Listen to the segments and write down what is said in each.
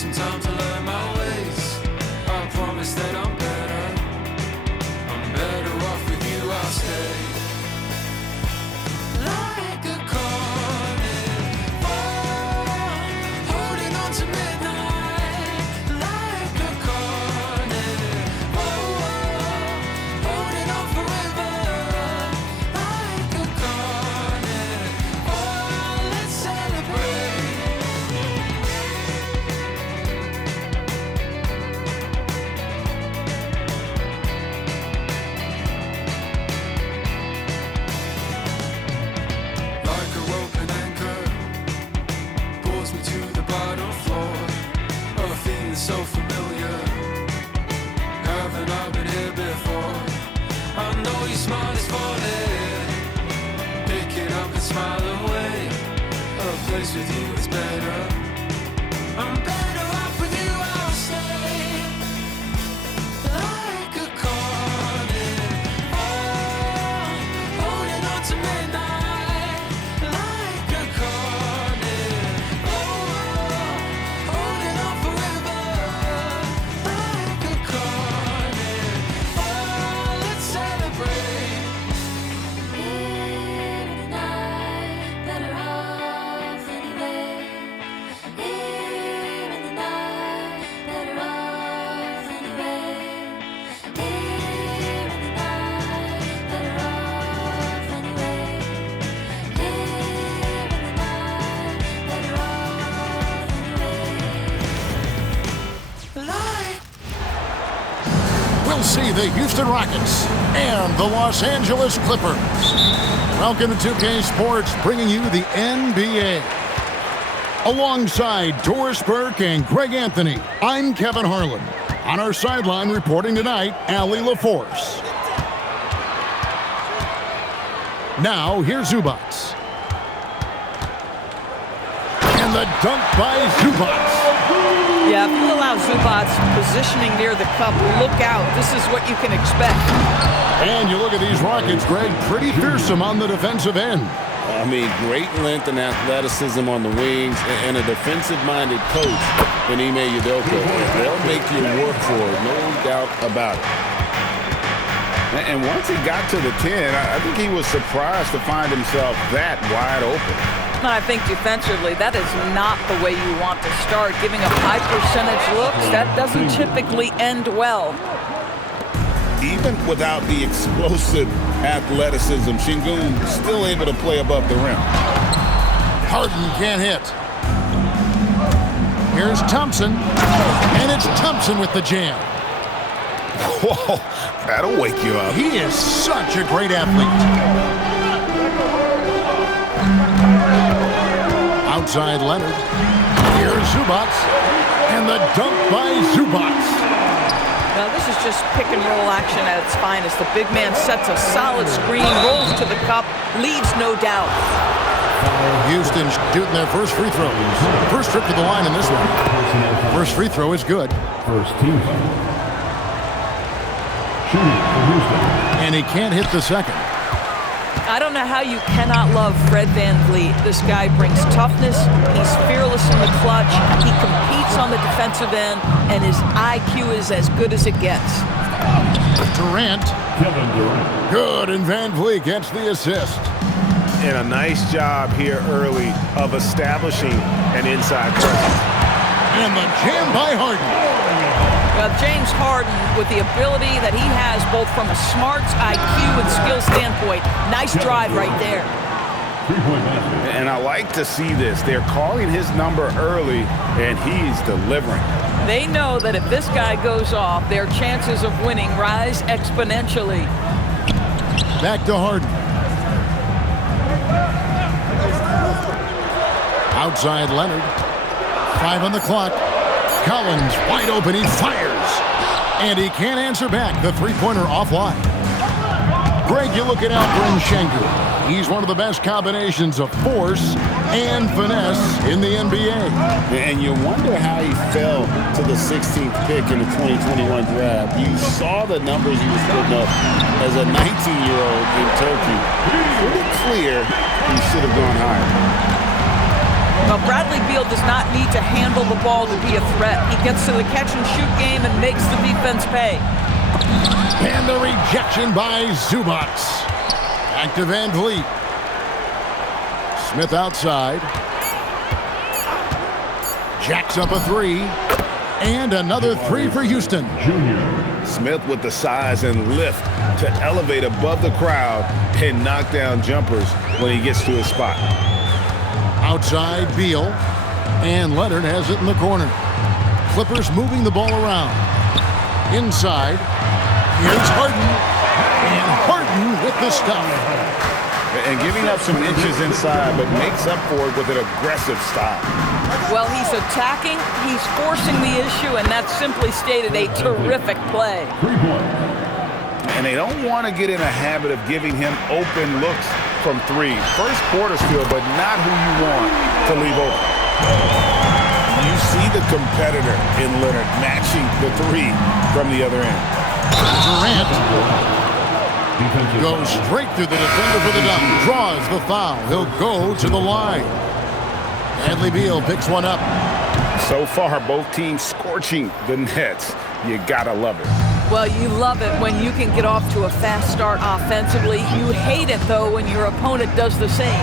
some time to learn my ways. I promise that I'm better. I'm better off with you, I'll stay. Like a carnivore, holding on to midnight. Like a carnivore, holding on forever. Like a carnivore, let's celebrate. Like a rope and anchor, pulls me to the bottom floor. A feeling so familiar. Haven't I been here before? I know your smile is falling. Pick it up and smile away. A place with you is better. I'm better off with you, I'll stay. Like a carnivore, holding on to midnight. Like a carnivore, holding on forever. Like a carnivore, let's celebrate. Here in the night, better off anyway. Here in the night, better off anyway. Here in the night, better off anyway. Here in the night, better off anyway. Like We'll see the Houston Rockets and the Los Angeles Clippers. Welcome to 2K Sports, bringing you the NBA. Alongside Doris Burke and Greg Anthony, I'm Kevin Harlan. On our sideline reporting tonight, Allie LaForce. Now, here's Zubats. And the dunk by Zubats. Yeah, if you allow Zubats positioning near the cup, look out. This is what you can expect. And you look at these Rockets, Greg, pretty fearsome on the defensive end. I mean, great length and athleticism on the wings, and a defensive-minded coach in Ime Udoka. They'll make you work for it, no doubt about it. And once he got to the 10, I think he was surprised to find himself that wide open. And I think defensively, that is not the way you want to start. Giving up high percentage looks, that doesn't typically end well. Even without the explosive athleticism, Şengün still able to play above the rim. Harden can't hit. Here's Thompson, and it's Thompson with the jam. Whoa, that'll wake you up. He is such a great athlete. Outside Leonard. Here's Zubats, and the dunk by Zubats. Now this is just pick and roll action at its finest. The big man sets a solid screen, rolls to the cup, leads no doubt. Houston shooting their first free throws. First trip to the line in this one. First free throw is good. First team. Shooting for Houston. And he can't hit the second. I don't know how you cannot love Fred VanVleet. This guy brings toughness. He's fearless in the clutch. He competes on the defensive end, and his IQ is as good as it gets. Durant. Kevin Durant. Good, and VanVleet gets the assist. And a nice job here early of establishing an inside presence. And the jam by Harden. James Harden, with the ability that he has both from a smarts, IQ, and skill standpoint, nice drive right there. Three-point basket. And I like to see this. They're calling his number early, and he's delivering. They know that if this guy goes off, their chances of winning rise exponentially. Back to Harden. Outside Leonard. 5 on the clock. Collins wide open. He fires. And he can't answer back. The three-pointer offline. Greg, you look at Alperen Şengün. He's one of the best combinations of force and finesse in the NBA. And you wonder how he fell to the 16th pick in the 2021 draft. You saw the numbers he was putting up as a 19-year-old in Turkey. Pretty clear he should have gone higher. Well, Bradley Beal does not need to handle the ball to be a threat. He gets to the catch-and-shoot game and makes the defense pay. And the rejection by Zubac. Back to Van Vliet. Smith outside. Jacks up a three. And another three for Houston. Smith with the size and lift to elevate above the crowd and knock down jumpers when he gets to his spot. Outside Beal. And Leonard has it in the corner. Clippers moving the ball around. Inside. Here's Harden. And Harden with the stop. And giving up some inches inside, but makes up for it with an aggressive stop. Well, he's attacking, he's forcing the issue, and that's simply stated a terrific play. And they don't want to get in a habit of giving him open looks from three. First quarter's field, but not who you want to leave open. You see the competitor in Leonard matching the three from the other end. Durant goes straight through the defender for the dunk. Draws the foul. He'll go to the line. Bradley Beal picks one up. So far, both teams scorching the Nets. You gotta love it. Well, you love it when you can get off to a fast start offensively. You hate it, though, when your opponent does the same.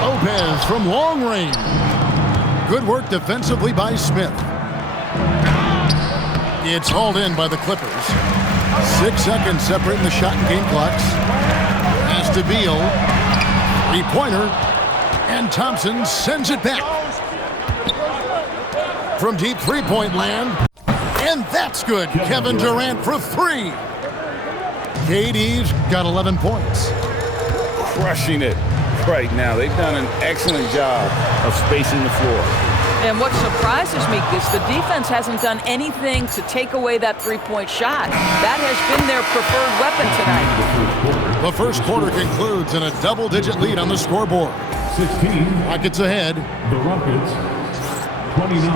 Lopez from long range. Good work defensively by Smith. It's hauled in by the Clippers. 6 seconds separating the shot and game clocks. Pass to Beal. Three-pointer. And Thompson sends it back. From deep three-point land. And that's good. Kevin Durant for three. KD's got 11 points. Crushing it right now. They've done an excellent job of spacing the floor. And what surprises me is the defense hasn't done anything to take away that three-point shot. That has been their preferred weapon tonight. The first quarter concludes in a double-digit lead on the scoreboard. 16. Rockets ahead. The Rockets, 29.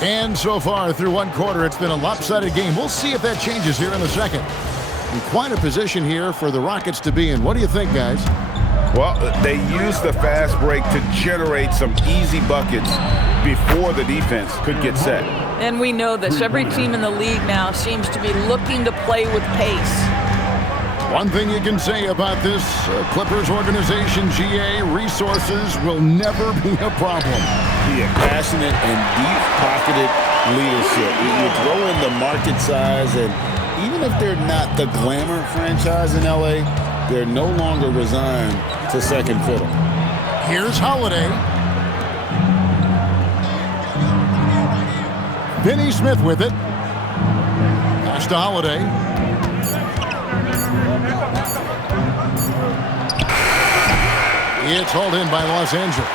And so far through one quarter, it's been a lopsided game. We'll see if that changes here in the second. And quite a position here for the Rockets to be in. What do you think, guys? Well, they used the fast break to generate some easy buckets before the defense could get set. And we know this. Every team in the league now seems to be looking to play with pace. One thing you can say about this Clippers organization, GA, resources will never be a problem. Yeah, passionate and deep-pocketed leadership. You throw in the market size, and even if they're not the glamour franchise in LA, they're no longer resigned to second fiddle. Here's Holiday. Finney Smith with it. Pass to Holiday. It's hauled in by Los Angeles.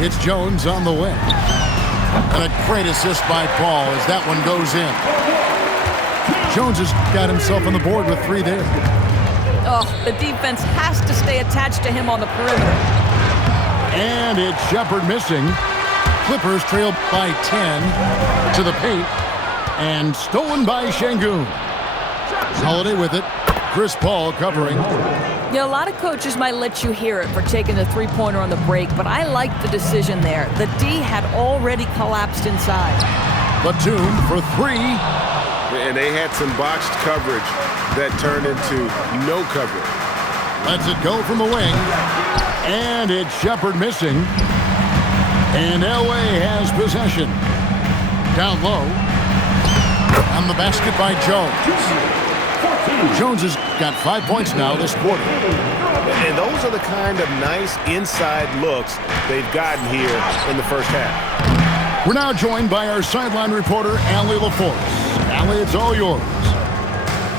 It's Jones on the wing. And a great assist by Paul as that one goes in. Jones has got himself on the board with three there. Oh, the defense has to stay attached to him on the perimeter. And it's Shepard missing. Clippers trail by 10 to the paint. And stolen by Şengün. Holiday with it. Chris Paul covering. Yeah, a lot of coaches might let you hear it for taking the three-pointer on the break, but I like the decision there. The D had already collapsed inside. Batum for three. And they had some botched coverage that turned into no coverage. Lets it go from the wing. And it's Shepard missing. And LA has possession. Down low. On the basket by Jones. Jones has got 5 points now this quarter. And those are the kind of nice inside looks they've gotten here in the first half. We're now joined by our sideline reporter, Allie LaForce. Allie, it's all yours.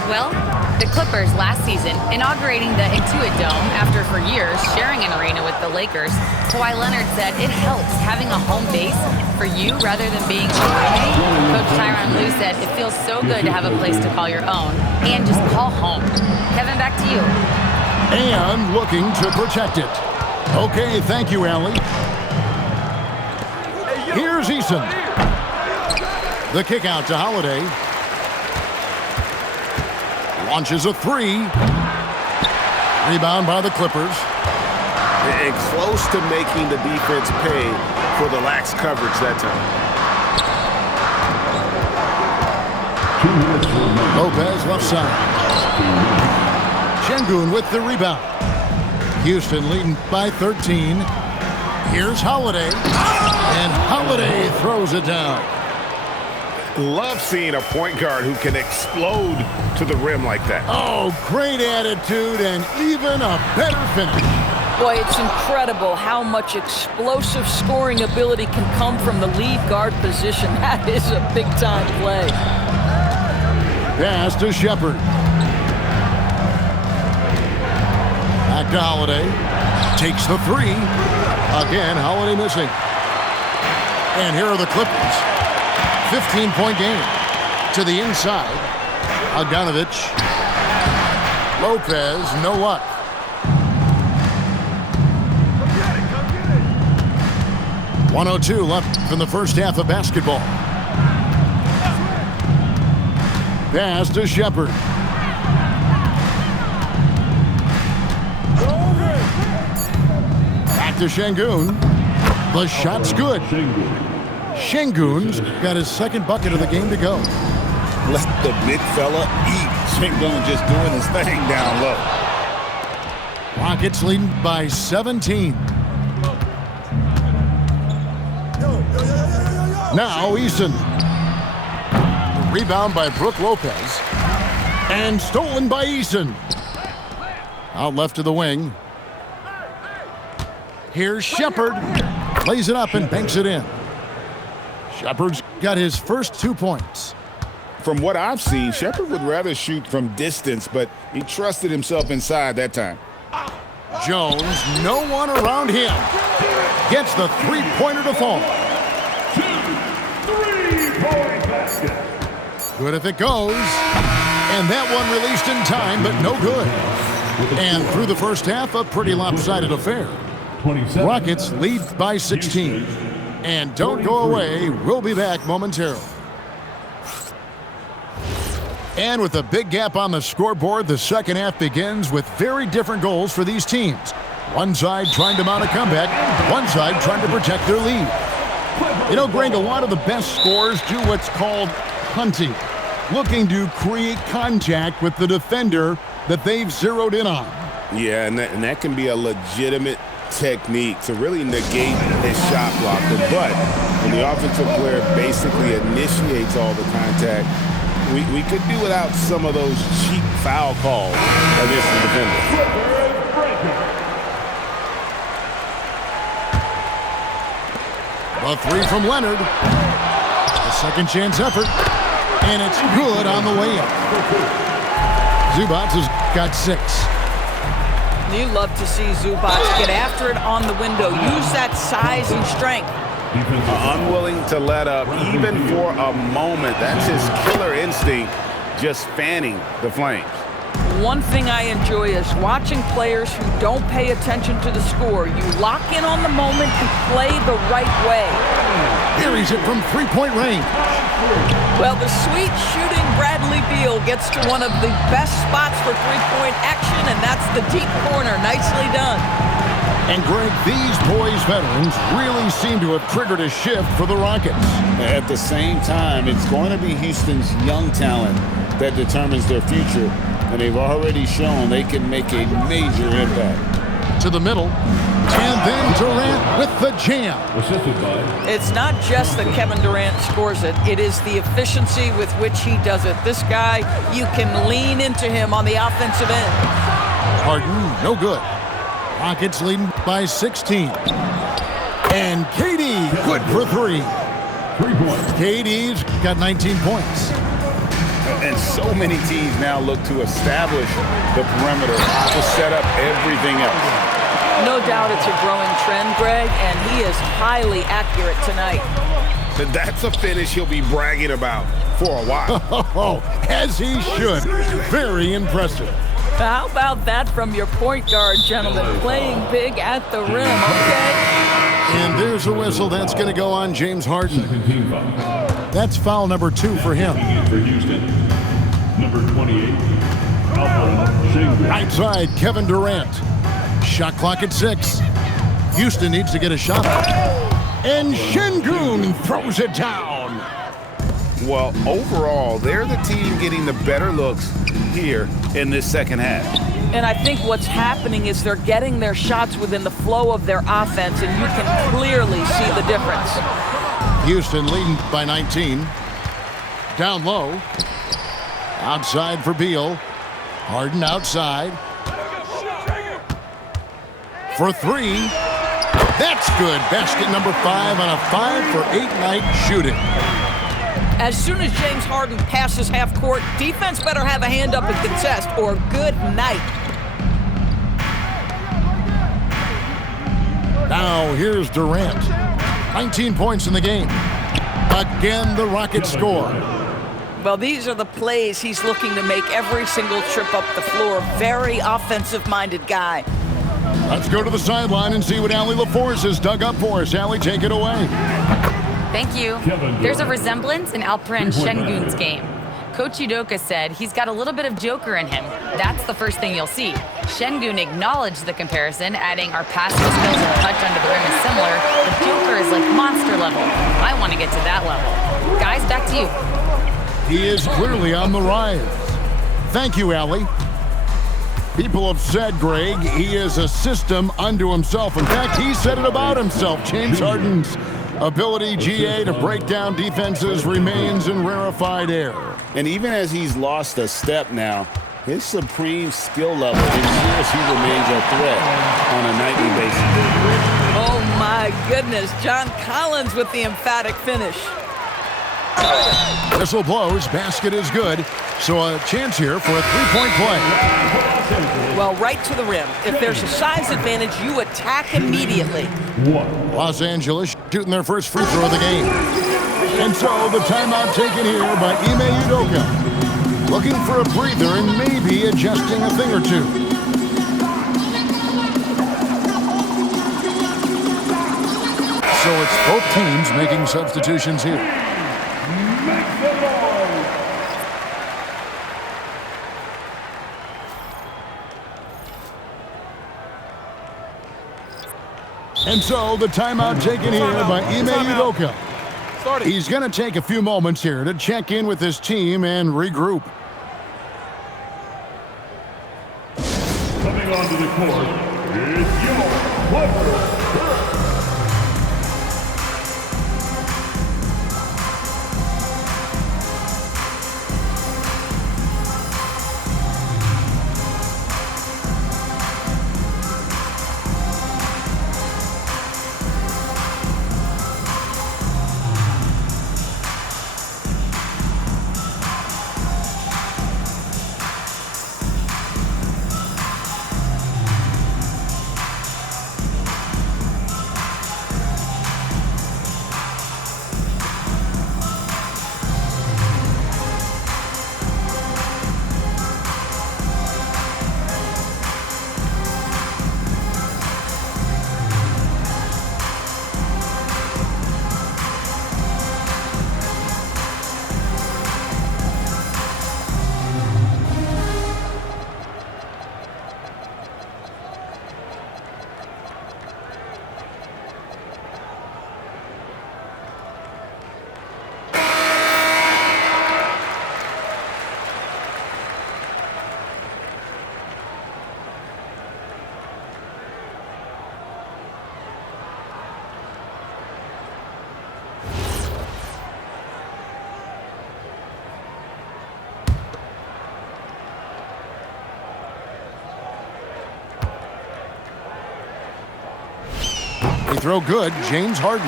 Well, the Clippers last season, inaugurating the Intuit Dome after for years sharing an arena with the Lakers, Kawhi Leonard said it helps having a home base for you rather than being a roommate. Coach Tyronn Lue said it feels so good to have a place to call your own and just call home. Kevin, back to you. And looking to protect it. Okay, thank you, Allie. Here's Eason. The kick out to Holiday. Launches a three. Rebound by the Clippers. And close to making the defense pay for the lax coverage that time. 2 minutes remaining. Lopez left side. Şengün with the rebound. Houston leading by 13. Here's Holiday. And Holiday throws it down. Love seeing a point guard who can explode to the rim like that. Oh, great attitude and even a better finish. Boy, it's incredible how much explosive scoring ability can come from the lead guard position. That is a big-time play. Pass to Shepherd. Back to Holiday. Takes the three. Again, Holiday missing. And here are the Clippers. 15-point game. To the inside. Bogdanovic. Lopez, no luck. .102 left in the first half of basketball. Pass to Shepherd. Back to Şengün. The shot's good. Şengün's got his second bucket of the game to go. Let the big fella eat. Şengün just doing his thing down low. Rockets leading by 17. Now Eason. Rebound by Brook Lopez. And stolen by Eason. Out left to the wing. Here's Shepherd. Lays it up and banks it in. Shepherd's got his first 2 points. From what I've seen, Shepherd would rather shoot from distance, but he trusted himself inside that time. Jones, no one around him. Gets the three-pointer to fall. 3-point basket. Good if it goes. And that one released in time, but no good. And through the first half, a pretty lopsided affair. 27. Rockets lead by 16. And don't go away. We'll be back momentarily. And with a big gap on the scoreboard, the second half begins with very different goals for these teams. One side trying to mount a comeback, one side trying to protect their lead. You know, Greg, a lot of the best scorers do what's called hunting, looking to create contact with the defender that they've zeroed in on. Yeah, and that can be a legitimate technique to really negate a shot blocker. But when the offensive player basically initiates all the contact, we could do without some of those cheap foul calls against the defender. A three from Leonard. A second chance effort. And it's good on the way up. Zubac has got 6. You love to see Zubac get after it on the window. Use that size and strength. Unwilling to let up even for a moment. That's his killer instinct, just fanning the flames. One thing I enjoy is watching players who don't pay attention to the score. You lock in on the moment and play the right way. Buries it from three-point range. Well, the sweet shooting Bradley Beal gets to one of the best spots for three-point action, and that's the deep corner. Nicely done. And Greg, these boys veterans really seem to have triggered a shift for the Rockets. At the same time, it's going to be Houston's young talent that determines their future, and they've already shown they can make a major impact. To the middle, and then Durant with the jam. Assisted by. It's not just that Kevin Durant scores it. It is the efficiency with which he does it. This guy, you can lean into him on the offensive end. Harden, no good. Rockets leading by 16. And KD, good for 3. 3 points. KD's got 19 points. And so many teams now look to establish the perimeter to set up everything else. No doubt it's a growing trend, Greg, and he is highly accurate tonight. That's a finish he'll be bragging about for a while. Oh, as he should. Very impressive. How about that from your point guard, gentlemen? Playing big at the rim, okay? And there's a whistle that's going to go on James Harden. Second team foul. That's foul number 2 for him. For Houston, number 28, Alperen Sengun. Right side, Kevin Durant. Shot clock at 6. Houston needs to get a shot up. And Şengün throws it down. Well, overall, they're the team getting the better looks here in this second half. And I think what's happening is they're getting their shots within the flow of their offense, and you can clearly see the difference. Houston leading by 19. Down low. Outside for Beal. Harden outside. For 3. That's good. Basket number 5 on a 5-for-8 night shooting. As soon as James Harden passes half court, defense better have a hand up and contest, or good night. Now here's Durant. 19 points in the game. Again, the Rockets score. Well, these are the plays he's looking to make every single trip up the floor. Very offensive-minded guy. Let's go to the sideline and see what Allie LaForce has dug up for us. Allie, take it away. Thank you. There's a resemblance in Alperen Şengün's game. Coach Udoka said he's got a little bit of Joker in him. That's the first thing you'll see. Şengün acknowledged the comparison, adding our passing skills and touch under the rim is similar, but Joker is like monster level. I want to get to that level. Guys, back to you. He is clearly on the rise. Thank you, Allie. People have said, Greg, he is a system unto himself. In fact, he said it about himself. James Harden's ability, GA, to break down defenses remains in rarefied air. And even as he's lost a step now, his supreme skill level ensures he remains a threat on a nightly basis. Oh, my goodness. John Collins with the emphatic finish. Whistle blows, basket is good. So a chance here for a three-point play. Well, right to the rim. If there's a size advantage, you attack immediately. Los Angeles shooting their first free throw of the game. And so the timeout taken here by Ime Udoka. Looking for a breather and maybe adjusting a thing or two. So it's both teams making substitutions here. And so the timeout taken here by Ime Udoka. He's going to take a few moments here to check in with his team and regroup. Coming onto the court is your Clippers. They throw good, James Harden.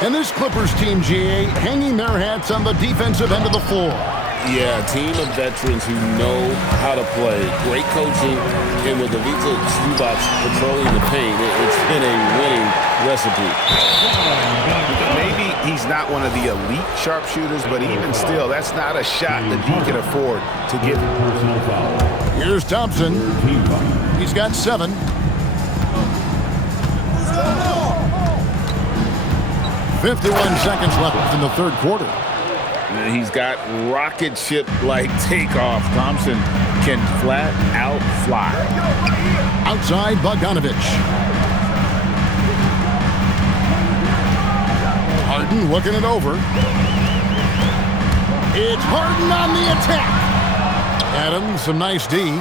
And this Clippers team, GA, hanging their hats on the defensive end of the floor. Yeah, a team of veterans who know how to play. Great coaching, and with Ivica Zubac patrolling the paint, it's been a winning recipe. Maybe he's not one of the elite sharpshooters, but even still, that's not a shot that he can afford to give. Personal foul. Here's Thompson. Team foul. He's got 7. 51 seconds left in the third quarter. He's got rocket ship-like takeoff. Thompson can flat out fly. Outside Bogdanovich. Harden looking it over. It's Harden on the attack. Adams, some nice D.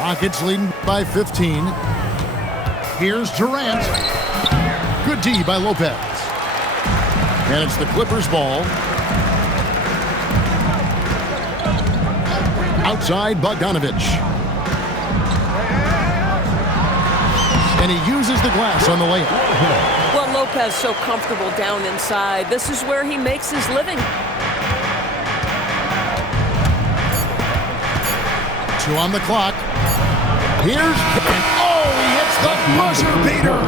Rockets leading by 15. Here's Durant. Good D by Lopez. And it's the Clippers' ball. Outside Bogdanovich. And he uses the glass on the layup. Well, Lopez so comfortable down inside. This is where he makes his living. 2 on the clock. Here's he hits the buzzer beater.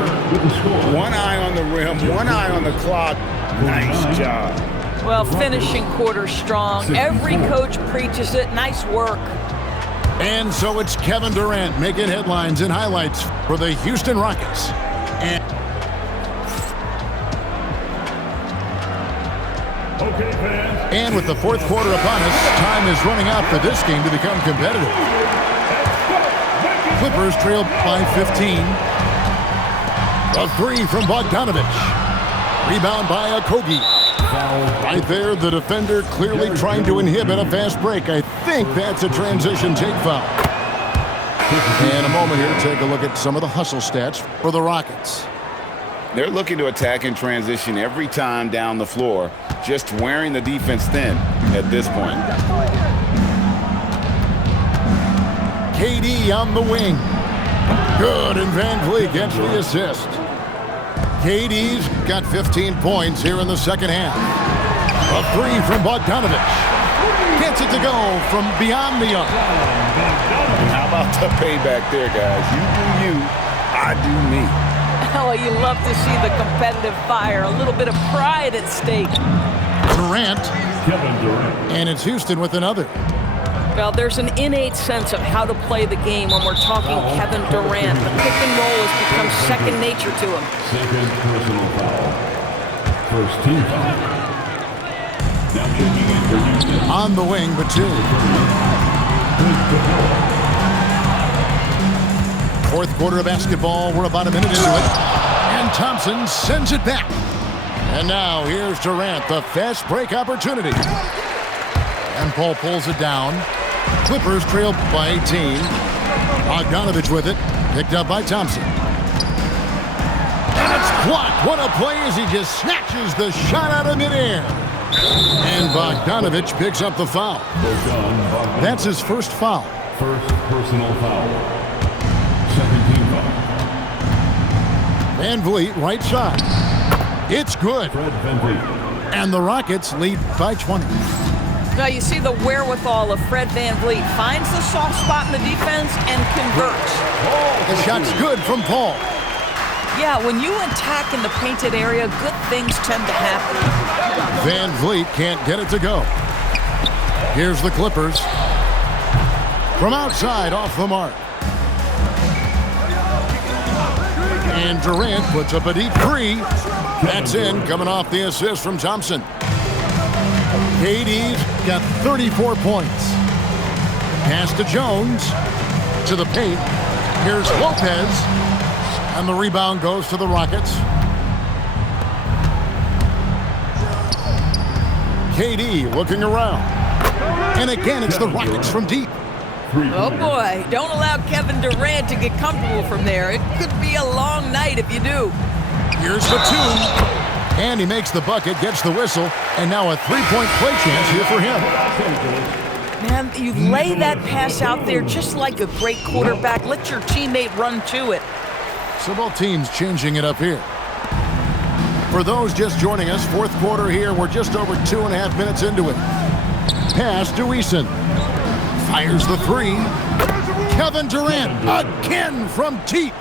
One eye on the rim, one eye on the clock. Nice job. Well, finishing quarter strong. Every coach preaches it. Nice work. And so it's Kevin Durant making headlines and highlights for the Houston Rockets. And with the fourth quarter upon us, time is running out for this game to become competitive. Clippers trail by 15. A 3 from Bogdanovich. Rebound by Okogie. Right there, the defender clearly trying to inhibit a fast break. I think that's a transition take foul. And a moment here to take a look at some of the hustle stats for the Rockets. They're looking to attack in transition every time down the floor, just wearing the defense thin at this point. KD on the wing. Good, and Van Vliet gets the assist. KD's got 15 points here in the second half. A 3 from Bogdanovich. Gets it to go from beyond the arc. How about the payback there, guys? You do you, I do me. Oh, you love to see the competitive fire. A little bit of pride at stake. Durant. And it's Houston with another. Well, there's an innate sense of how to play the game when we're talking Kevin Durant. The pick and roll has become second nature to him. Second personal foul. First team foul. Now checking in for Houston. On the wing, but 2. Fourth quarter of basketball. We're about a minute into it. And Thompson sends it back. And now here's Durant, the fast break opportunity. And Paul pulls it down. Clippers trail by 18. Bogdanovich with it. Picked up by Thompson. And it's blocked. What a play as he just snatches the shot out of midair. And Bogdanovich picks up the foul. That's his first foul. First personal foul. Second team foul. Van Vliet, right side. It's good. Fred VanVleet. And the Rockets lead by 20. Now you see the wherewithal of Fred VanVleet. Finds the soft spot in the defense and converts. The shot's good from Paul. Yeah, when you attack in the painted area, good things tend to happen. Van Vliet can't get it to go. Here's the Clippers. From outside, off the mark. And Durant puts up a deep 3. That's in, coming off the assist from Thompson. KD's got 34 points. Pass to Jones. To the paint. Here's Lopez. And the rebound goes to the Rockets. KD looking around. And again, it's the Rockets from deep. Oh boy, don't allow Kevin Durant to get comfortable from there. It could be a long night if you do. Here's the 2. And he makes the bucket, gets the whistle, and now a 3-point play chance here for him. Man, you lay that pass out there just like a great quarterback. Let your teammate run to it. So both teams changing it up here. For those just joining us, fourth quarter here, we're just over 2.5 minutes into it. Pass to Eason. Fires the 3. Kevin Durant again from deep.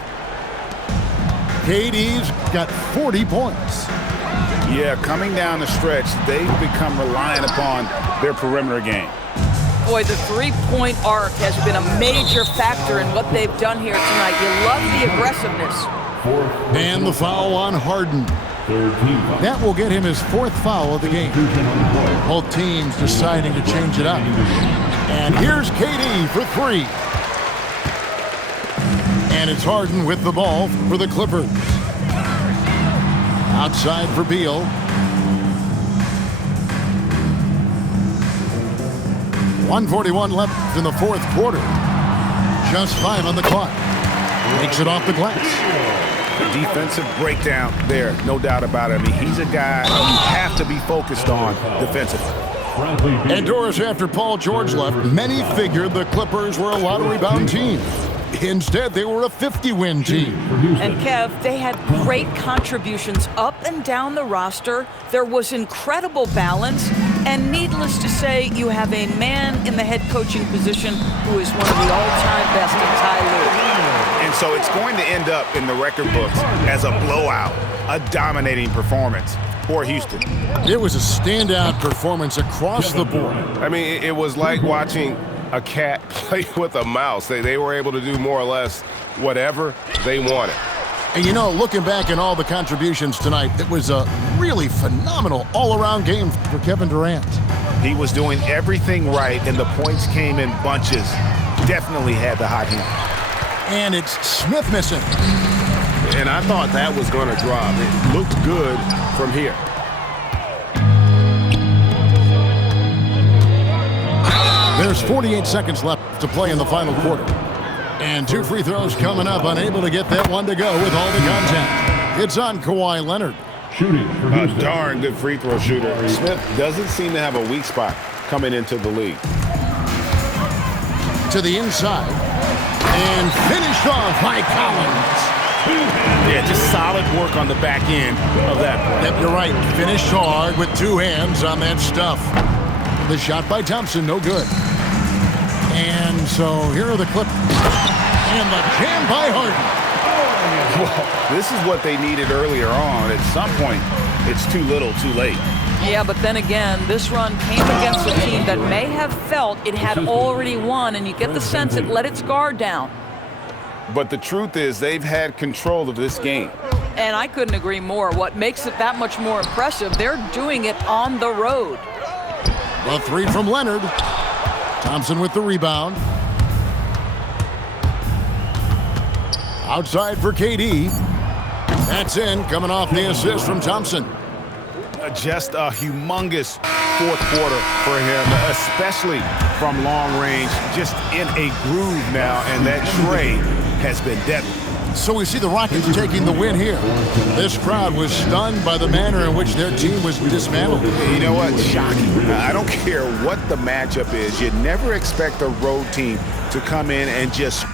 KD's got 40 points. Yeah, coming down the stretch, they've become reliant upon their perimeter game. Boy, the three-point arc has been a major factor in what they've done here tonight. You love the aggressiveness. And the foul on Harden. That will get him his 4th foul of the game. Both teams deciding to change it up. And here's KD for three. And it's Harden with the ball for the Clippers. Outside for Beal. .141 left in the fourth quarter. Just 5 on the clock. Makes it off the glass. The defensive breakdown there, no doubt about it. I mean, he's a guy you have to be focused on defensively. And Doris, after Paul George left, many figured the Clippers were a lottery-bound team. Instead, they were a 50-win team. And Kev, they had great contributions up and down the roster. There was incredible balance. And needless to say, you have a man in the head coaching position who is one of the all-time best in Ty Lue. And so it's going to end up in the record books as a blowout, a dominating performance for Houston. It was a standout performance across the board. I mean, it was like watching a cat play with a mouse. They were able to do more or less whatever they wanted. And you know, looking back at all the contributions tonight, it was a really phenomenal all-around game for Kevin Durant. He was doing everything right, and the points came in bunches. Definitely had the hot hand. And it's Smith missing. And I thought that was going to drop. It looked good from here. There's 48 seconds left to play in the final quarter. And 2 free throws coming up, unable to get that one to go with all the contact. It's on Kawhi Leonard. Shooting for A Houston. darn good free throw shooter. Smith doesn't seem to have a weak spot coming into the league. To the inside. And finished off by Collins. Yeah, just solid work on the back end of that play. Yep, you're right. Finished hard with 2 hands on that stuff. The shot by Thompson, no good. And so here are the Clippers. And the jam by Harden. Well, this is what they needed earlier on. At some point, it's too little, too late. Yeah, but then again, this run came against a team that may have felt it had already won, and you get the sense it let its guard down. But the truth is they've had control of this game. And I couldn't agree more. What makes it that much more impressive, they're doing it on the road. The 3 from Leonard. Thompson with the rebound. Outside for KD. That's in, coming off the assist from Thompson. Just a humongous fourth quarter for him, especially from long range. Just in a groove now, and that trade has been deadly. So we see the Rockets taking the win here. This crowd was stunned by the manner in which their team was dismantled. You know what? Shocking. I don't care what the matchup is. You never expect a road team to come in and just